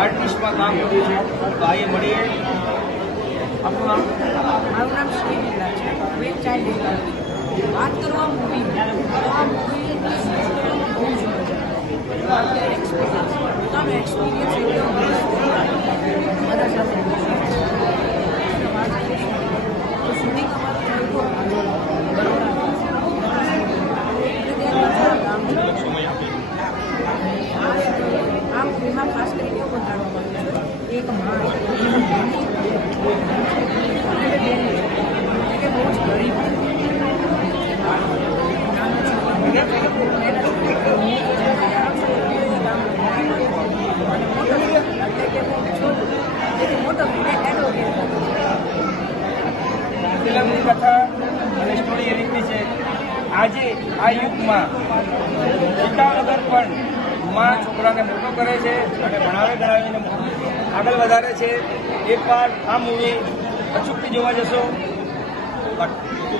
આર્ટિસ્ટમાં કામ કર્યું છે. તો આ મળીએ. આપણું નામ? મારું નામ શ્રી લીલા છે. હું એક ચાઇલ્ડ લીલા છું. વાત કરવા મૂવી બહુ જ મજા આવે. એક્સપિરિયન્સ પોતાનો એક્સપિરિયન્સ એકદમ બધા સાથે તો શૂટિંગ અમારું આ મૂવીમાં ખાસ કરીને એવું બતાડવામાં આવ્યું છે એક માં કે બહુ જ ગરીબ ફિલ્મની કથા અને સ્ટોરી એ રીતની છે. આજે આ યુગમાં પિતા વગર પણ માં છોકરાને મોટો કરે છે અને ગણાવીને આગળ વધારે છે. એકવાર આ મૂવી અચૂકથી જોવા જશો.